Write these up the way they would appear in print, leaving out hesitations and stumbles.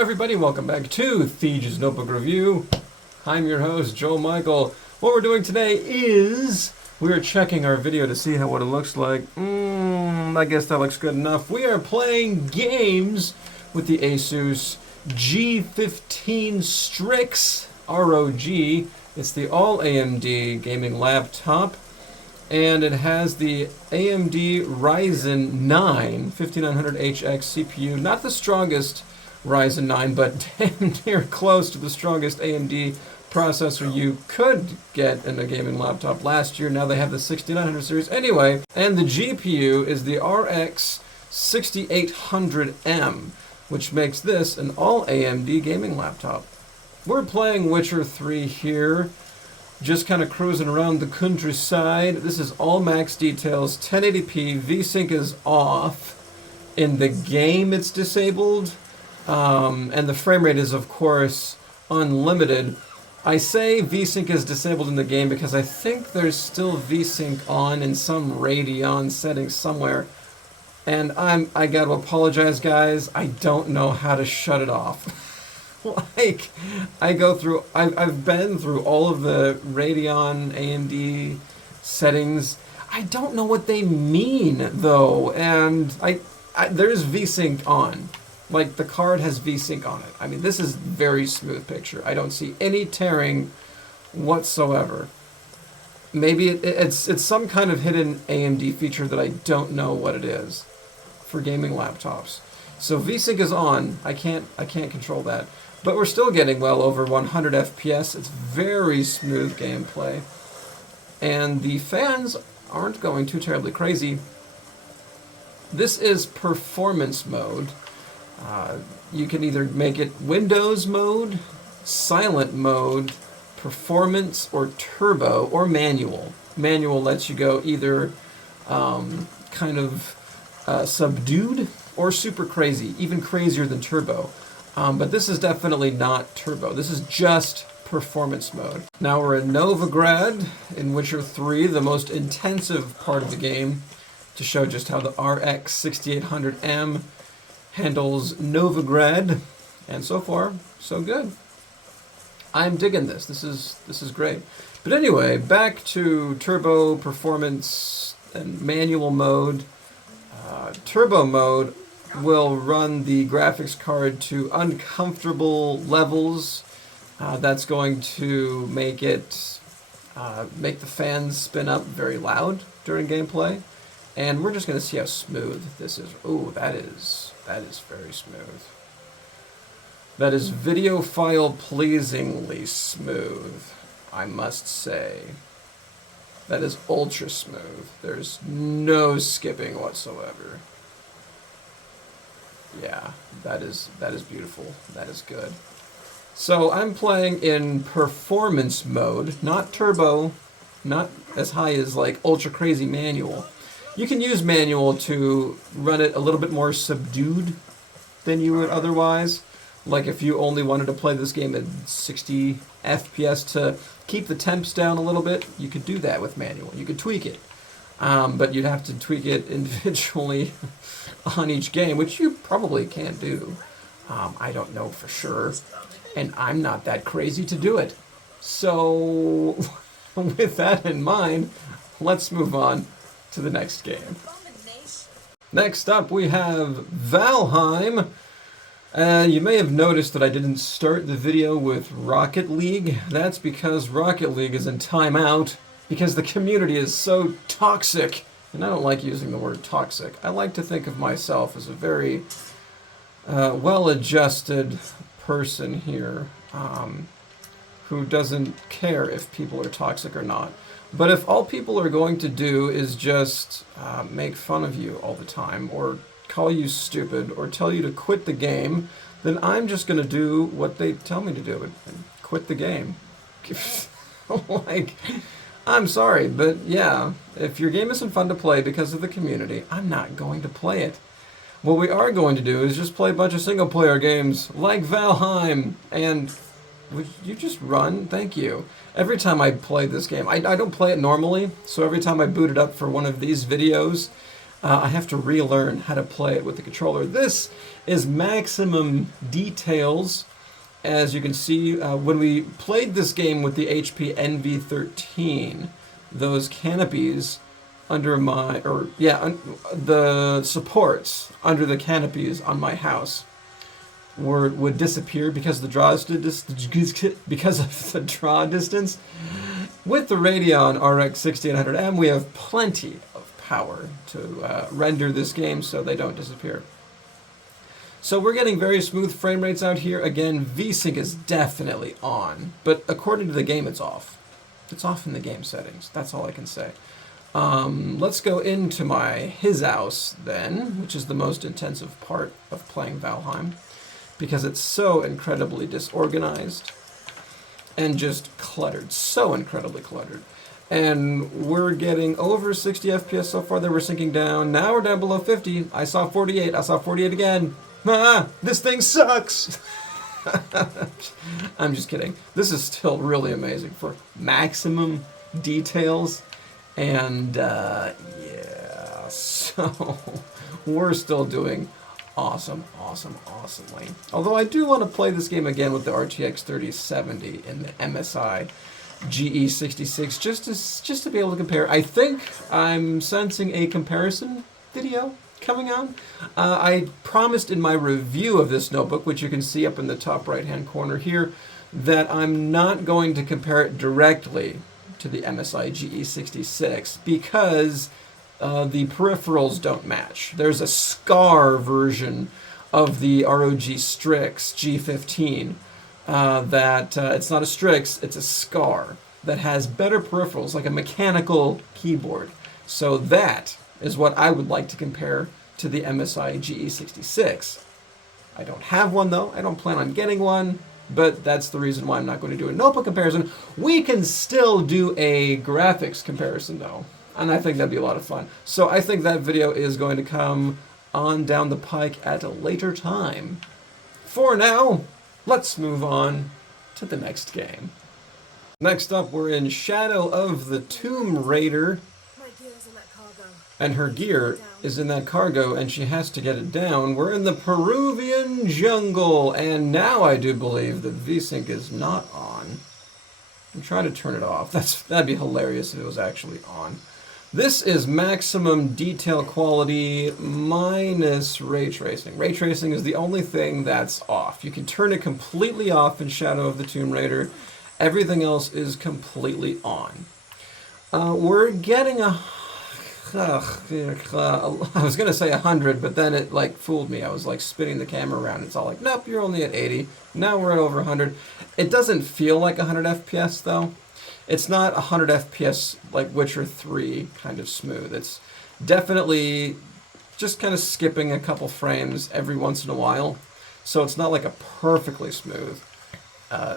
everybody, welcome back to Theje's Notebook Review. I'm your host, Joe Michael. What we're doing today is we're checking our video to see what it looks like. I guess that looks good enough. We are playing games with the Asus G15 Strix ROG. It's the all AMD gaming laptop, and it has the AMD Ryzen 9 5900HX CPU. Not the strongest Ryzen 9, but damn near close to the strongest AMD processor you could get in a gaming laptop last year. Now they have the 6900 series anyway, and the GPU is the RX 6800M, which makes this an all AMD gaming laptop. We're playing Witcher 3 here, just kind of cruising around the countryside. This is all max details, 1080p, VSync is off. In the game it's disabled, and the frame rate is of course unlimited. I say VSync is disabled in the game because I think there's still VSync on in some Radeon settings somewhere. And I gotta apologize, guys, I don't know how to shut it off. Like, I've been through all of the Radeon AMD settings. I don't know what they mean though, and there's VSync on. Like, the card has VSync on it. I mean, this is very smooth picture. I don't see any tearing whatsoever. Maybe it's some kind of hidden AMD feature that I don't know what it is for gaming laptops. So VSync is on. I can't control that. But we're still getting well over 100 FPS. It's very smooth gameplay. And the fans aren't going too terribly crazy. This is performance mode. You can either make it Windows mode, silent mode, performance, or turbo, or manual. Manual lets you go either kind of subdued or super crazy, even crazier than turbo. But this is definitely not turbo. This is just performance mode. Now we're in Novigrad in Witcher 3, the most intensive part of the game, to show just how the RX 6800M handles Novigrad, and so far, so good. I'm digging this. This is great. But anyway, back to turbo, performance, and manual mode. Turbo mode will run the graphics card to uncomfortable levels. That's going to make it make the fans spin up very loud during gameplay, and we're just going to see how smooth this is. Ooh, that is very smooth. That is video file pleasingly smooth, I must say. That is ultra smooth. There's no skipping whatsoever. Yeah, that is beautiful. That is good. So I'm playing in performance mode, not turbo, not as high as like ultra crazy manual. You can use manual to run it a little bit more subdued than you would otherwise. Like if you only wanted to play this game at 60 FPS to keep the temps down a little bit, you could do that with manual. You could tweak it. But you'd have to tweak it individually on each game, which you probably can't do. I don't know for sure. And I'm not that crazy to do it. So with that in mind, let's move on to the next game. Next up we have Valheim. You may have noticed that I didn't start the video with Rocket League. That's because Rocket League is in timeout because the community is so toxic. And I don't like using the word toxic. I like to think of myself as a very well-adjusted person here who doesn't care if people are toxic or not. But if all people are going to do is just make fun of you all the time, or call you stupid, or tell you to quit the game, then I'm just going to do what they tell me to do and quit the game. Like, I'm sorry, but yeah, if your game isn't fun to play because of the community, I'm not going to play it. What we are going to do is just play a bunch of single-player games like Valheim, and would you just run? Thank you. Every time I play this game, I don't play it normally, so every time I boot it up for one of these videos, I have to relearn how to play it with the controller. This is maximum details. As you can see, when we played this game with the HP NV13, those canopies under my, the supports under the canopies on my house would disappear because of the draw distance. With the Radeon RX 6800M, we have plenty of power to render this game so they don't disappear. So we're getting very smooth frame rates out here. Again, VSync is definitely on, but according to the game, it's off. It's off in the game settings. That's all I can say. Let's go into his house then, which is the most intensive part of playing Valheim, because it's so incredibly disorganized and just cluttered, so incredibly cluttered. And we're getting over 60 FPS so far. They were sinking down. Now we're down below 50. I saw 48. I saw 48 again. This thing sucks. I'm just kidding. This is still really amazing for maximum details. And yeah, so we're still doing awesomely. Although I do want to play this game again with the RTX 3070 and the MSI Ge66 just to be able to compare. I think I'm sensing a comparison video coming on. I promised in my review of this notebook, which you can see up in the top right hand corner here, that I'm not going to compare it directly to the MSI Ge66 because the peripherals don't match. There's a SCAR version of the ROG Strix G15 that it's not a Strix, it's a SCAR that has better peripherals, like a mechanical keyboard. So that is what I would like to compare to the MSI Ge66. I don't have one though, I don't plan on getting one, but that's the reason why I'm not going to do a notebook comparison. We can still do a graphics comparison though, and I think that'd be a lot of fun. So I think that video is going to come on down the pike at a later time. For now, let's move on to the next game. Next up, we're in Shadow of the Tomb Raider. And her gear is in that cargo, and she has to get it down. We're in the Peruvian jungle, and now I do believe that VSync is not on. I'm trying to turn it off. That'd be hilarious if it was actually on. This is maximum detail quality minus ray tracing. Ray tracing is the only thing that's off. You can turn it completely off in Shadow of the Tomb Raider. Everything else is completely on. We're getting I was going to say 100, but then it like fooled me. I was like spinning the camera around. It's all like, nope, you're only at 80. Now we're at over 100. It doesn't feel like 100 FPS though. It's not 100 FPS like Witcher 3 kind of smooth. It's definitely just kind of skipping a couple frames every once in a while. So it's not like a perfectly smooth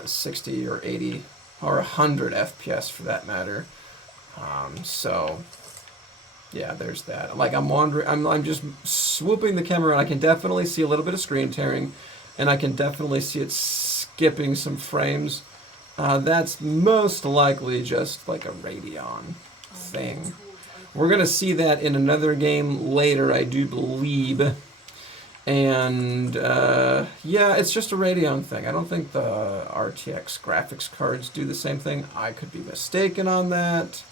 60 or 80 or 100 FPS for that matter. So yeah, there's that. Like I'm just swooping the camera, and I can definitely see a little bit of screen tearing, and I can definitely see it skipping some frames. That's most likely just like a Radeon thing. We're gonna see that in another game later, I do believe. And yeah, it's just a Radeon thing. I don't think the RTX graphics cards do the same thing. I could be mistaken on that.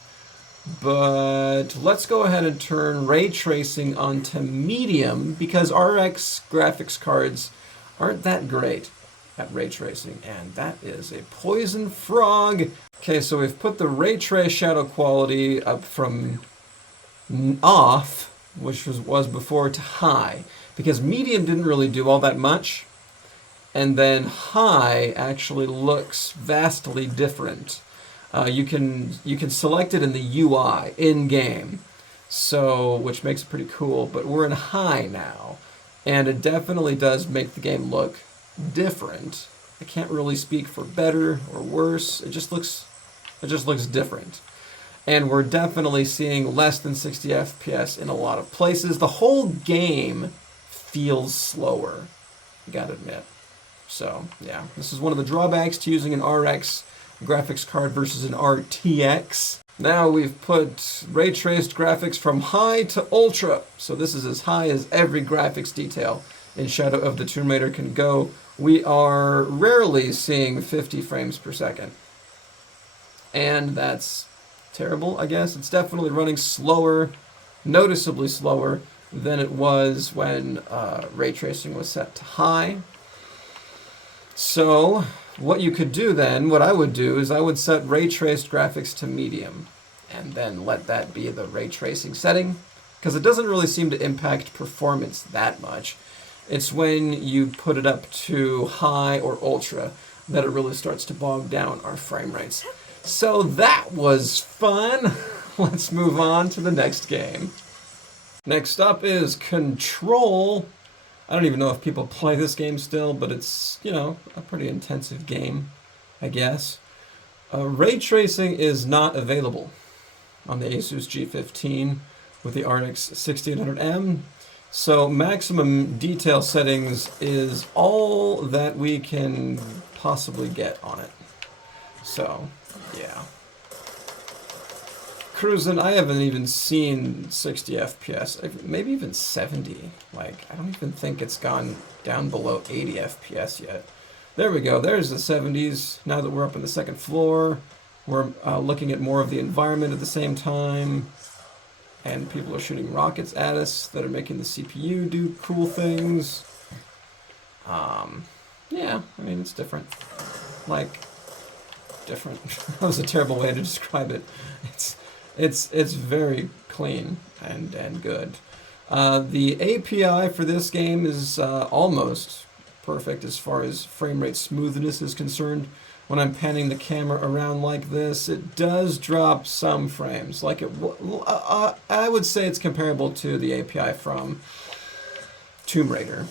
But let's go ahead and turn ray tracing onto medium, because RX graphics cards aren't that great at ray tracing, and that is a poison frog. Okay, so we've put the ray trace shadow quality up from off, which was before, to high, because medium didn't really do all that much, and then high actually looks vastly different. You can select it in the UI in game, so which makes it pretty cool. But we're in high now, and it definitely does make the game look different. I can't really speak for better or worse. It just looks different, and we're definitely seeing less than 60 FPS in a lot of places. The whole game feels slower, I gotta admit. So yeah, this is one of the drawbacks to using an RX graphics card versus an RTX. Now we've put ray traced graphics from high to ultra. So this is as high as every graphics detail in Shadow of the Tomb Raider can go. We are rarely seeing 50 frames per second. And that's terrible, I guess. It's definitely running slower, noticeably slower than it was when ray tracing was set to high. So what you could do then, what I would do is I would set ray traced graphics to medium and then let that be the ray tracing setting, because it doesn't really seem to impact performance that much. It's when you put it up to high or ultra that it really starts to bog down our frame rates. So that was fun. Let's move on to the next game. Next up is Control. I don't even know if people play this game still, but it's, you know, a pretty intensive game, I guess. Ray tracing is not available on the Asus G15 with the RX 6800M. So maximum detail settings is all that we can possibly get on it. So, yeah. Cruising, I haven't even seen 60 FPS, maybe even 70. Like, I don't even think it's gone down below 80 FPS yet. There we go, there's the 70s. Now that we're up on the second floor, we're looking at more of the environment at the same time. And people are shooting rockets at us that are making the CPU do cool things. Yeah, I mean, it's different. Like, different. That was a terrible way to describe it. It's very clean and good. The API for this game is almost perfect as far as frame rate smoothness is concerned. When I'm panning the camera around like this, it does drop some frames. Like I would say it's comparable to the API from Tomb Raider.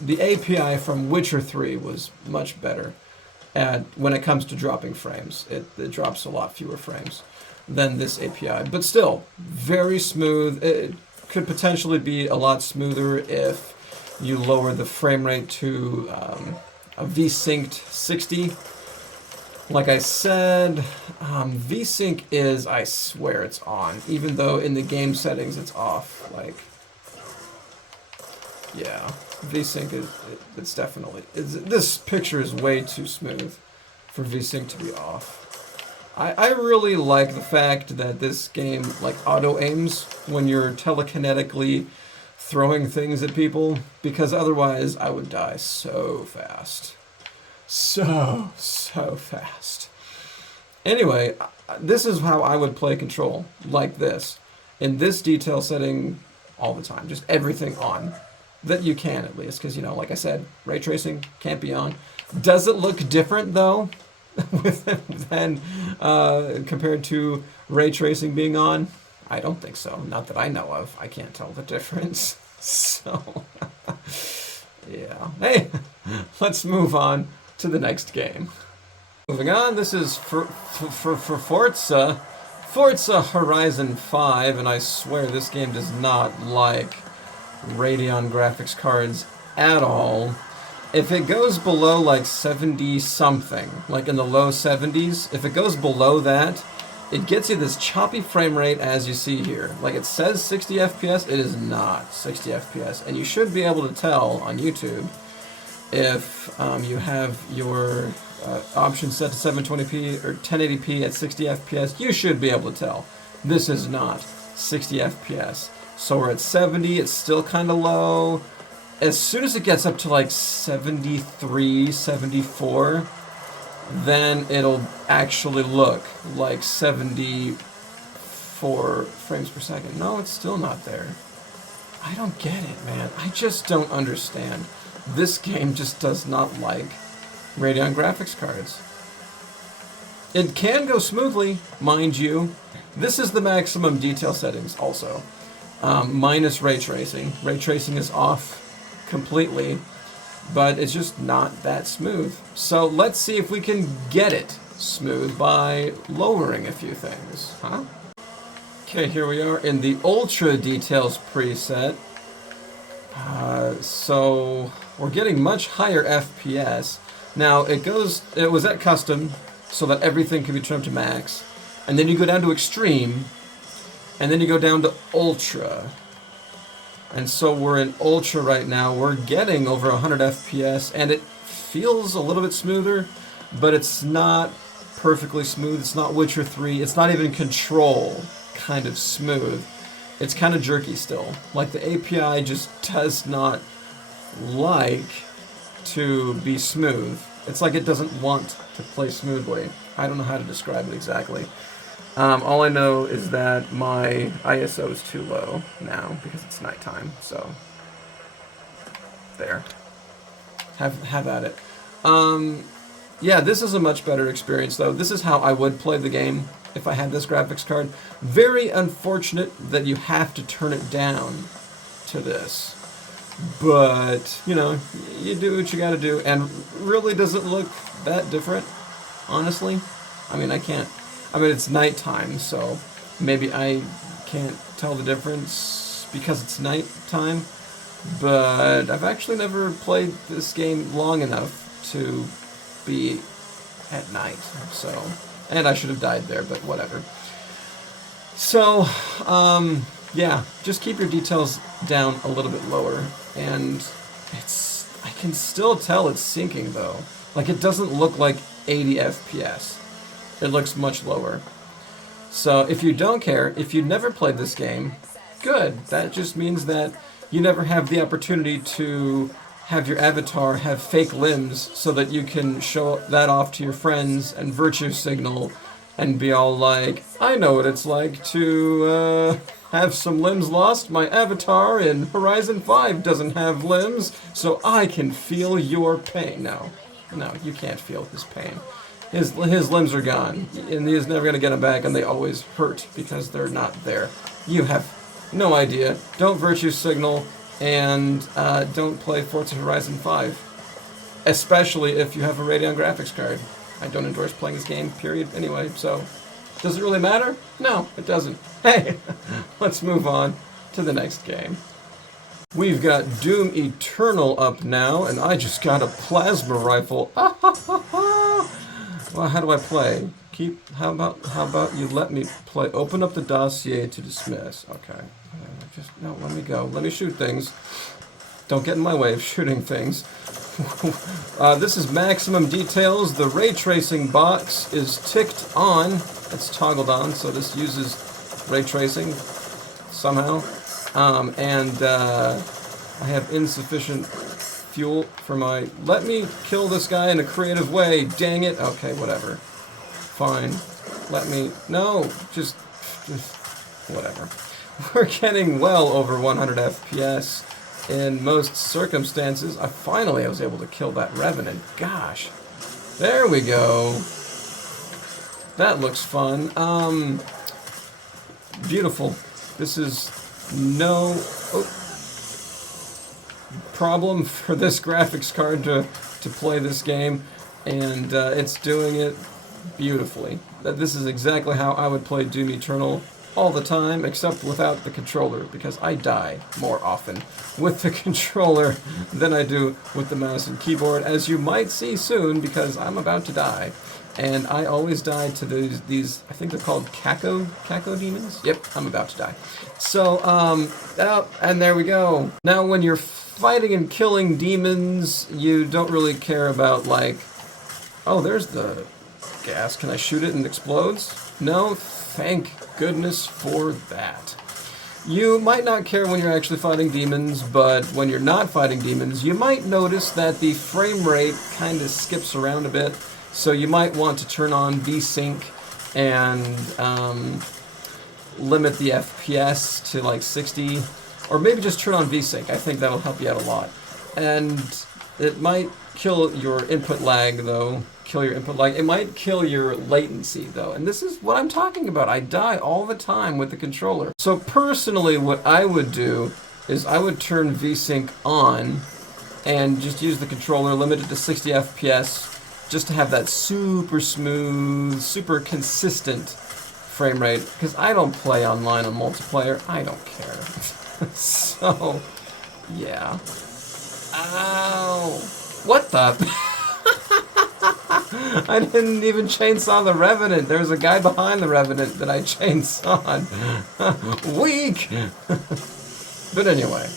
The API from Witcher 3 was much better when it comes to dropping frames. It drops a lot fewer frames than this API, but still very smooth. It could potentially be a lot smoother if you lower the frame rate to a V-synced 60. Like I said, V-sync is, I swear it's on, even though in the game settings it's off. Like, yeah, V-sync it's definitely, this picture is way too smooth for V-sync to be off. I really like the fact that this game like auto aims when you're telekinetically throwing things at people, because otherwise I would die so fast. So fast. Anyway, this is how I would play Control, like this. In this detail setting all the time, just everything on. That you can at least, because, you know, like I said, ray tracing can't be on. Does it look different though than compared to ray tracing being on? I don't think so. Not that I know of. I can't tell the difference. So, yeah. Hey, let's move on to the next game. Moving on, this is for Forza Horizon 5, and I swear this game does not like Radeon graphics cards at all. If it goes below like 70 something, like in the low 70s, if it goes below that, it gets you this choppy frame rate as you see here. Like it says 60 FPS, it is not 60 FPS. And you should be able to tell on YouTube if you have your options set to 720p or 1080p at 60 FPS, you should be able to tell. This is not 60 FPS. So we're at 70, it's still kind of low. As soon as it gets up to like 73, 74, then it'll actually look like 74 frames per second. No, it's still not there. I don't get it, man. I just don't understand. This game just does not like Radeon graphics cards. It can go smoothly, mind you. This is the maximum detail settings also. Minus ray tracing. Ray tracing is off completely, but it's just not that smooth. So let's see if we can get it smooth by lowering a few things, huh? Okay, here we are in the Ultra Details preset. So we're getting much higher FPS. Now it was at custom so that everything can be trimmed to max. and then you go down to extreme, and then you go down to ultra. And so we're in ultra right now. We're getting over 100 FPS, and it feels a little bit smoother, but it's not perfectly smooth. It's not Witcher 3. It's not even Control kind of smooth. It's kind of jerky still. Like the API just does not like to be smooth. It's like it doesn't want to play smoothly. I don't know how to describe it exactly. All I know is that my ISO is too low now because it's nighttime, so there. Have at it. Yeah, this is a much better experience though. This is how I would play the game if I had this graphics card. Very unfortunate that you have to turn it down to this. But, you know, you do what you gotta do, and really doesn't look that different, honestly. I mean, it's nighttime, so maybe I can't tell the difference because it's nighttime, but I've actually never played this game long enough to be at night, so, and I should have died there, but whatever. So, yeah, just keep your details down a little bit lower, and I can still tell it's syncing though. Like, it doesn't look like 80 FPS. It looks much lower. So if you don't care, if you never played this game, good. That just means that you never have the opportunity to have your avatar have fake limbs so that you can show that off to your friends and virtue signal and be all like, I know what it's like to have some limbs lost. My avatar in Horizon 5 doesn't have limbs, so I can feel your pain. No, you can't feel his pain. His limbs are gone, and he's never going to get them back, and they always hurt because they're not there. You have no idea. Don't virtue signal, and don't play Forza Horizon 5. Especially if you have a Radeon graphics card. I don't endorse playing this game, period, anyway, so... Does it really matter? No, it doesn't. Hey, let's move on to the next game. We've got Doom Eternal up now, and I just got a plasma rifle. Well, how do I play? How about you let me play? Open up the dossier to dismiss. Okay. No, let me go. Let me shoot things. Don't get in my way of shooting things. This is maximum details. The ray tracing box is ticked on. It's toggled on, so this uses ray tracing somehow. I have insufficient fuel for my... Let me kill this guy in a creative way. Dang it. Okay, whatever. Fine. Let me... No, just whatever. We're getting well over 100 FPS in most circumstances. I was able to kill that Revenant. Gosh. There we go. That looks fun. Beautiful. This is no problem for this graphics card to play this game, and it's doing it beautifully. This is exactly how I would play Doom Eternal all the time, except without the controller, because I die more often with the controller than I do with the mouse and keyboard, as you might see soon, because I'm about to die. And I always die to these I think they're called Caco demons? Yep, I'm about to die. So, and there we go. Now when you're fighting and killing demons, you don't really care about, like, oh, there's the gas. Can I shoot it and it explodes? No, thank goodness for that. You might not care when you're actually fighting demons, but when you're not fighting demons, you might notice that the frame rate kind of skips around a bit. So you might want to turn on VSync and limit the FPS to like 60, or maybe just turn on VSync. I think that'll help you out a lot. And it might kill your input lag, though. It might kill your latency, though. And this is what I'm talking about. I die all the time with the controller. So personally, what I would do is I would turn VSync on and just use the controller, limit it to 60 FPS, just to have that super smooth, super consistent frame rate, because I don't play online on multiplayer. I don't care. So, yeah. Ow. What the? I didn't even chainsaw the Revenant. There was a guy behind the Revenant that I chainsawed. Weak! But anyway,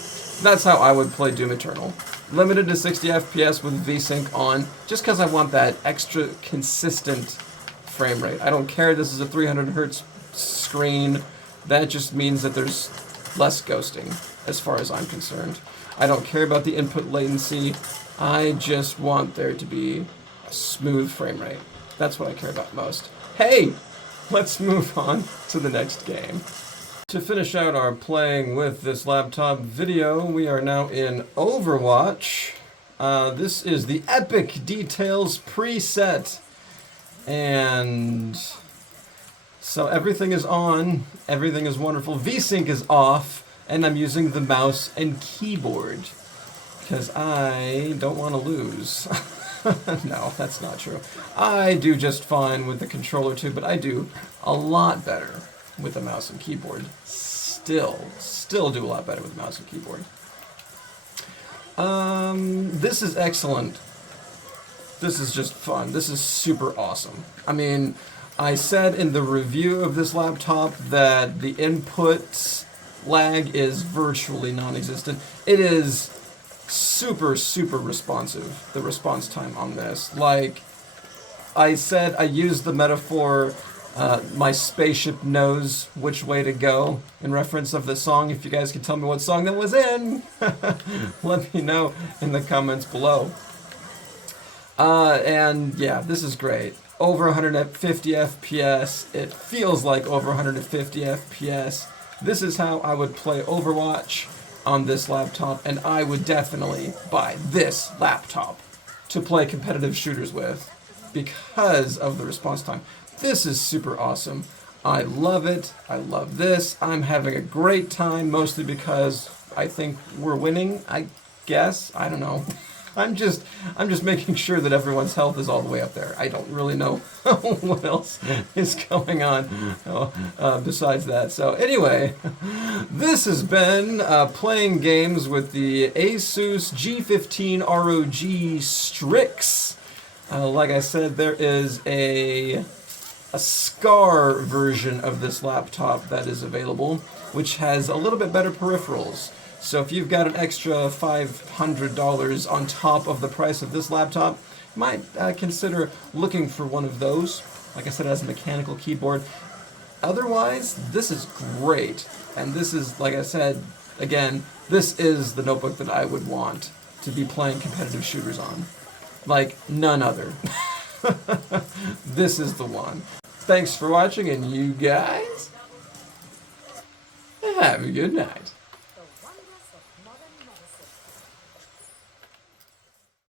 that's how I would play Doom Eternal. Limited to 60 FPS with VSync on, just because I want that extra consistent frame rate. I don't care this is a 300 hertz screen. That just means that there's less ghosting, as far as I'm concerned. I don't care about the input latency. I just want there to be a smooth frame rate. That's what I care about most. Hey, let's move on to the next game. To finish out our playing with this laptop video, we are now in Overwatch. This is the Epic Details preset. And so everything is on, everything is wonderful. VSync is off, and I'm using the mouse and keyboard because I don't want to lose. No, that's not true. I do just fine with the controller too, but I do a lot better with the mouse and keyboard. Still do a lot better with the mouse and keyboard. This is excellent. This is just fun. This is super awesome. I mean, I said in the review of this laptop that the input lag is virtually non-existent. It is super responsive, the response time on this. Like I said, I used the metaphor, my spaceship knows which way to go, in reference of the song. If you guys can tell me what song that was in, let me know in the comments below. And yeah, this is great. Over 150 FPS. It feels like over 150 FPS. This is how I would play Overwatch on this laptop, and I would definitely buy this laptop to play competitive shooters with because of the response time. This is super awesome. I love it. I love this. I'm having a great time, mostly because I think we're winning, I guess. I don't know. I'm just making sure that everyone's health is all the way up there. I don't really know what else is going on besides that. So anyway, this has been playing games with the Asus G15 ROG Strix. Like I said, there is a SCAR version of this laptop that is available, which has a little bit better peripherals. So if you've got an extra $500 on top of the price of this laptop, you might consider looking for one of those. Like I said, it has a mechanical keyboard. Otherwise, this is great. And this is, like I said, again, this is the notebook that I would want to be playing competitive shooters on. Like none other. This is the one. Thanks for watching, and you guys have a good night.